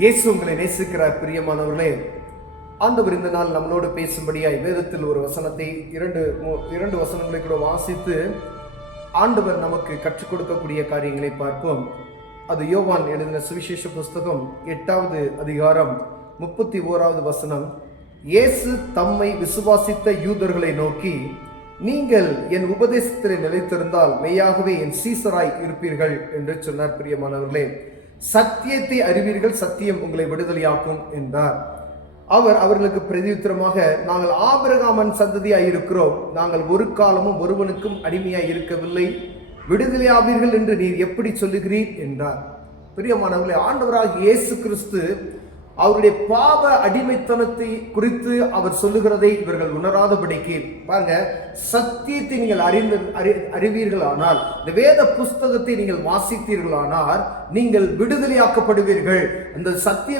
இயேசு உங்களை நேசிக்கிறார். பிரியமானவர்களே, ஆண்டவர் இந்த நாள் நம்மளோடு பேசும்படியாய் வேதத்தில் ஒரு வசனத்தை இரண்டு வசனங்களை கூட வாசித்து ஆண்டவர் நமக்கு கற்றுக் கொடுக்கக்கூடிய காரியங்களை பார்ப்போம். அது யோவான் எழுதின சுவிசேஷ புஸ்தகம் 8வது அதிகாரம் 31வது வசனம். இயேசு தம்மை விசுவாசித்த யூதர்களை நோக்கி, நீங்கள் என் உபதேசத்தில் நிலைத்திருந்தால் மெய்யாகவே என் சீசராய் இருப்பீர்கள் என்று சொன்னார். பிரியமானவர்களே, சத்தியத்தை அறிவீர்கள், சத்தியம் உங்களை விடுதலையாக்கும் என்றார். அவர்களுக்கு பிரதியுத்தரமாக, நாங்கள் ஆபிரகாமின் சந்ததியாய் இருக்கிறோம், நாங்கள் ஒரு காலமும் ஒருவனுக்கும் அடிமையாய் இருக்கவில்லை, விடுதலையாவீர்கள் என்று நீர் எப்படி சொல்லுகிறீர் என்றார். பிரியமானவர்களே, ஆண்டவராகிய இயேசு கிறிஸ்து அவருடைய பாவ அடிமைத்தனத்தை குறித்து அவர் சொல்லுகிறதை இவர்கள் உணராதபடிக்கு பாருங்க, சத்தியத்தை நீங்கள் அறிவீர்களானால், இந்த வேத புஸ்தகத்தை நீங்கள் வாசித்தீர்களானால் நீங்கள் விடுதலையாக்கப்படுவீர்கள். அந்த சத்திய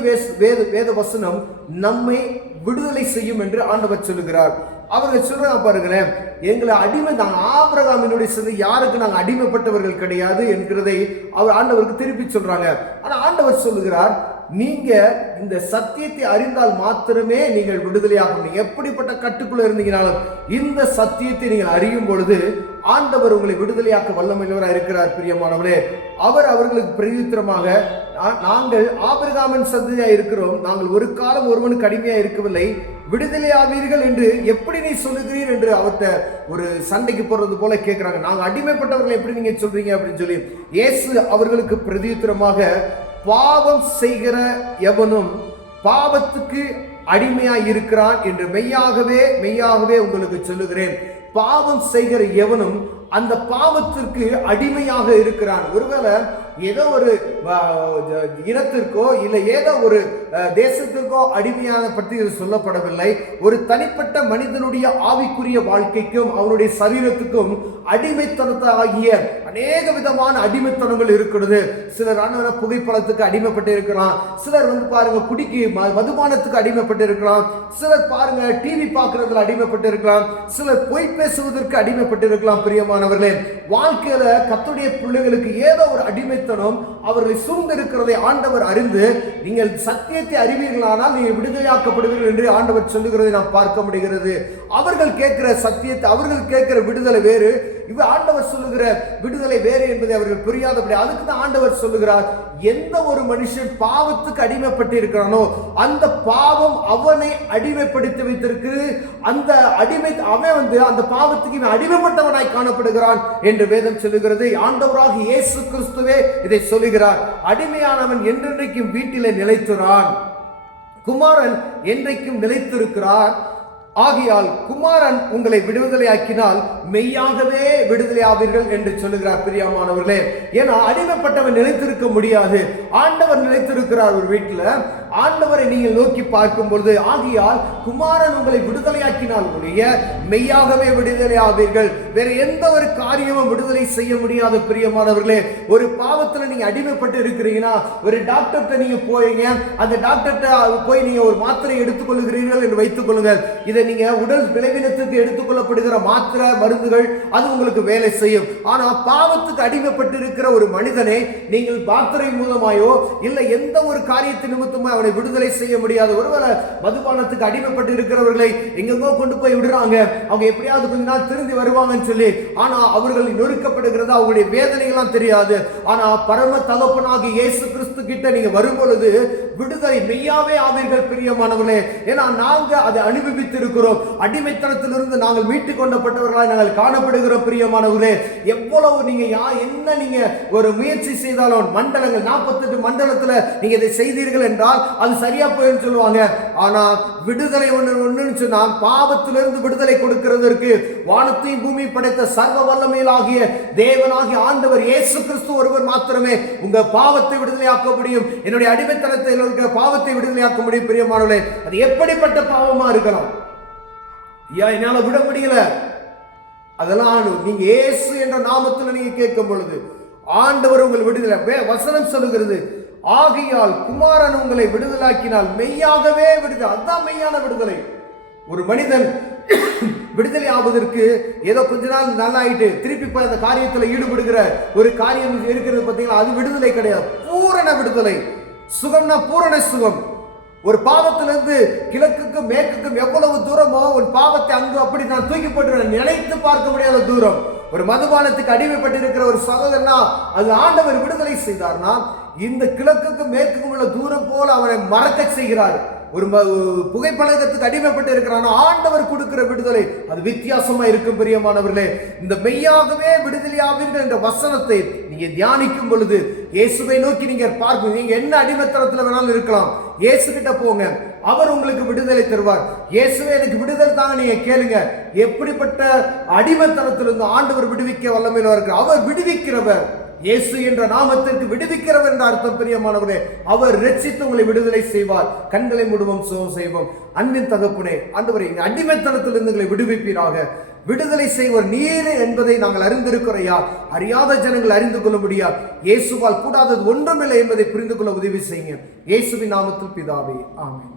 வேத வசனம் நம்மை விடுதலை செய்யும் என்று ஆண்டவர் சொல்லுகிறார். அவர்கள் சொல்றாங்க பாருங்களேன், எங்களை அடிமை, நாங்கள் ஆபிரகாமினுடைய சேர்ந்து யாருக்கு நாங்கள் அடிமைப்பட்டவர்கள் கிடையாது என்கிறதை அவர் ஆண்டவருக்கு திருப்பி சொல்றாங்க. ஆனா ஆண்டவர் சொல்லுகிறார், நீங்க இந்த சத்தியத்தை அறிந்தால் மாத்திரமே நீங்கள் விடுதலையாக முடியும். எப்படிப்பட்ட கட்டுக்குள்ள இருந்தீங்கனாலும் இந்த சத்தியத்தை நீங்கள் அறியும் பொழுது ஆண்டவர் உங்களை விடுதலையாக்க வல்லமையுள்ளவராக இருக்கிறார். பிரியமானவர்களே, அவர்களுக்கு பிரதியுத்தரமாக, நாங்கள் ஆபிரகாமின் சந்ததியா இருக்கிறோம், நாங்கள் ஒரு காலம் ஒருவனுக்கு அடிமையா இருக்கவில்லை, விடுதலையாவீர்கள் என்று எப்படி நீ சொல்லுகிறீர் என்று அவர்கிட்ட ஒரு சண்டைக்கு போறது போல கேட்கிறாங்க. நாங்க அடிமைப்பட்டவர்களை எப்படி நீங்க சொல்றீங்க அப்படின்னு சொல்லி இயேசு அவர்களுக்கு பிரதியுத்தரமாக, பாவம் செய்கிற எவனும் பாவத்துக்கு அடிமையாய் இருக்கிறான் என்று மெய்யாகவே உங்களுக்கு சொல்லுகிறேன். பாவம் செய்கிற எவனும் அந்த பாவத்திற்கு அடிமையாக இருக்கிறான். ஒருவேளை ஏதோ ஒரு இனத்திற்கோ இல்லை ஏதோ ஒரு தேசத்திற்கோ அடிமையான பற்றி சொல்லப்படவில்லை. ஒரு தனிப்பட்ட மனிதனுடைய ஆவிக்குரிய வாழ்க்கைக்கும் அவனுடைய சரீரத்துக்கும் அடிமைத்தனத்தாகிய அநேக விதமான அடிமைத்தனங்கள் இருக்கிறது. சிலர் புகைப்பழத்துக்கு அடிமைப்பட்டு இருக்கலாம், சிலர் பாருங்க குடிக்கு மதுபானத்துக்கு அடிமைப்பட்டு இருக்கலாம், சிலர் பாருங்க டிவி பார்க்கறதுல அடிமைப்பட்டு இருக்கலாம், சிலர் பொய் பேசுவதற்கு அடிமைப்பட்டு இருக்கலாம். பிரியமானவர்களே, வாழ்க்கையில கர்த்தருடைய பிள்ளைகளுக்கு ஏதோ ஒரு அடிமைத்தனம் அவர்களை சூழ்ந்து இருக்கிறதை ஆண்டவர் அறிந்து, நீங்கள் சத்தியத்தை அறிவீர்களானால் நீங்கள் விடுதலையாக்கப்படுவீர்கள் என்று ஆண்டவர் சொல்லுகிறதை நாம் பார்க்க முடிகிறது. அவர்கள் கேட்கிற சத்தியத்தை, அவர்கள் கேட்கிற விடுதலை வேறு, ஆண்டவர் சொல்லுகிற விடுதலை வேறு என்பதை அவர்கள் புரியாதபடி, அதுக்கு தான் ஆண்டவர் சொல்லுகிறார், எந்த ஒரு மனுஷன் பாவத்துக்கு அடிமைப்பட்டு இருக்கிறானோ அந்த பாவம் அவனை அடிமைப்படுத்தி வைத்திருக்கிறது. அந்த அவன் அந்த பாவத்துக்கு அடிமைப்பட்டவனாய் காணப்படுகிறான் என்று வேதம் சொல்லுகிறது. ஆண்டவராக இயேசு கிறிஸ்துவே இதை சொல்லுகிறார். அடிமையானவன் என்றென்றைக்கும் வீட்டிலே நிலைத்திருக்கிறான், குமாரன் என்றைக்கும் நிலைத்திருக்கிறார். ஆகையால் குமாரன் உங்களை விடுதலையாக்கினால் மெய்யாகவே விடுதலையாவீர்கள் என்று சொல்லுகிறார். பிரியமானவர்களே, ஏன்னா அடிமைப்பட்டவன் நிலைத்திருக்க முடியாது, ஆண்டவர் நிலைத்திருக்கிறார் ஒரு வீட்டில். ஆண்டவரை நீங்கள் நோக்கி பார்க்கும் பொழுது, ஆகையால் குமாரன் உங்களை விடுதலையாக்கினால் ஒழிய மெய்யாகவே விடுதலை ஆவீர்கள். வேற எந்த ஒரு காரியமும் விடுதலை செய்ய முடியாது. பிரியமானவர்களே, ஒரு பாவத்தில் நீங்க அடிமைப்பட்டு இருக்கிறீங்கன்னா, ஒரு டாக்டர்கிட்ட நீங்க போறீங்க, அந்த டாக்டர்கிட்ட போய் நீங்க ஒரு மாத்திரை எடுத்துக்கொள்கிறீர்கள் என்று வைத்துக் கொள்ளுங்கள். இதை நீங்க உடல் விளைவினத்துக்கு எடுத்துக்கொள்ளப்படுகிற மாத்திரை மருந்துகள் அது உங்களுக்கு வேலை செய்யும். ஆனா பாவத்துக்கு அடிமைப்பட்டு இருக்கிற ஒரு மனிதனை நீங்கள் மாத்திரை மூலமாயோ இல்ல எந்த ஒரு காரியத்தின் நிமித்தமோ அவனை விடுதலை செய்ய முடியாது. ஒருவேளை மதுபானத்துக்கு அடிமைப்பட்டு இருக்கிறவர்களை எங்கெங்கோ கொண்டு போய் விடுறாங்க, அவங்க எப்படியாவது கொஞ்ச நாள் திருந்தி வருவாங்கன்னு சொல்லி. ஆனா அவர்கள் நொறுக்கப்படுகிறது, அவங்களுடைய வேதனைகள்லாம் தெரியாது. ஆனா பரம தகப்பனாகிய இயேசு கிறிஸ்து கிட்ட நீங்க வரும் பொழுது விடுதலை மெய்யாவே ஆவீர்கள். பிரியமானவர்களே, ஏன்னா நாங்க அதை அனுபவித்திருக்கிறோம். அடிமைத்தனத்திலிருந்து நாங்கள் மீட்டுக் கொண்டப்பட்டவர்களாய் நாங்கள் காணப்படுகிறோம். பிரியமானவர்களே, எவ்வளவு நீங்க என்ன நீங்க ஒரு முயற்சி செய்தாலும், மண்டலங்கள் 48 மண்டலத்துல நீங்க இதை செய்தீர்கள் என்றால் அது சரியா போயின்னு சொல்லுவாங்க. ஆனா விடுதலை ஒண்ணு சொன்னா, பாவத்திலிருந்து விடுதலை கொடுக்கிறதற்கு வானத்தையும் பூமி படைத்த சர்வ வல்லமையிலாகிய தேவனாகிய ஆண்டவர் இயேசு கிறிஸ்து ஒருவர் மாத்திரமே உங்க பாவத்தை விடுதலையாக்க முடியும். என்னுடைய அடிமைத்தனத்தில் இருக்கிற பாவத்தை விடுதலையாக்க முடியும். பிரியமானவர்களே, அது எப்படிப்பட்ட பாவமா இருக்கலாம், என்னால விட முடியல, அதெல்லாம் நீங்க இயேசு என்ற நாமத்தில் நீங்க கேட்கும் பொழுது ஆண்டவர் உங்கள் விடுதலை. வசனம் சொல்லுகிறது, ஆகையால் குமாரன் உங்களை விடுதலாக்கினால் மெய்யாகவே விடுதலை. அதுதான் மெய்யான விடுதலை. ஒரு மனிதன் விடுதலை ஆவதற்கு ஏதோ கொஞ்ச நாள் நல்லா ஆயிட்டு திருப்பி போய் அந்த காரியத்தில் ஈடுபடுகிற ஒரு காரியம் இருக்கிறது பார்த்தீங்களா, அது விடுதலை கிடையாது, பூரண விடுதலை. சுகம்னா பூரண சுகம். ஒரு பாவத்திலிருந்து கிழக்குக்கும் மேற்குக்கும் எவ்வளவு தூரமோ ஒரு பாவத்தை அங்கு அப்படி நான் தூக்கி போட்டு நினைத்து பார்க்க முடியாத தூரம். ஒரு மதுபானத்துக்கு அடிமைப்பட்டிருக்கிற ஒரு சகோதரனா அது ஆண்டவர் விடுதலை செய்தார்னா இந்த கிழக்குக்கும் மேற்குக்கும் உள்ள தூரம் போல அவனை மறக்க செய்கிறார். ஒரு புகைப்பழக்கத்துக்கு அடிமைப்பட்டு இருக்கிறான், ஆண்டவர் கொடுக்கிற விடுதலை அது வித்தியாசமா இருக்கும். பிரியமானவர்களே, இந்த மெய்யாகவே விடுதலையாவீர்கள் என்ற வசனத்தை நீங்க தியானிக்கும் பொழுது இயேசுவை நோக்கி நீங்க பார்க்க, நீங்க என்ன அடிமைத்தனத்துல வேணாலும் இருக்கலாம், இயேசு கிட்ட போங்க, அவர் உங்களுக்கு விடுதலை தருவார். இயேசுவே எனக்கு விடுதலை தாங்க நீங்க கேளுங்க. எப்படிப்பட்ட அடிமைத்தனத்திலிருந்து ஆண்டவர் விடுவிக்க வல்லமையில இருக்கிறார். அவர் விடுவிக்கிறவர். இயேசு என்ற நாமத்திற்கு விடுவிக்கிறவர் என்ற அர்த்தம். பிரியமானவரே, அவர் ரட்சித்து உங்களை விடுதலை செய்வார். கண்களை மூடுவோம், சுகம் செய்வோம். அன்பின் தகப்பனே, ஆண்டவரே, அடிமைத்தனத்திலிருந்து எங்களை விடுவிப்பீராக. விடுதலை செய்வர் நீர் என்பதை நாங்கள் அறிந்திருக்கிறையா? அறியாத ஜனங்கள் அறிந்து கொள்ள முடியாது. இயேசுவால் கூடாதது ஒன்றுமில்லை என்பதை புரிந்து கொள்ள உதவி செய்யுங்க. இயேசுவின் நாமத்தில் பிதாவே, ஆமென்.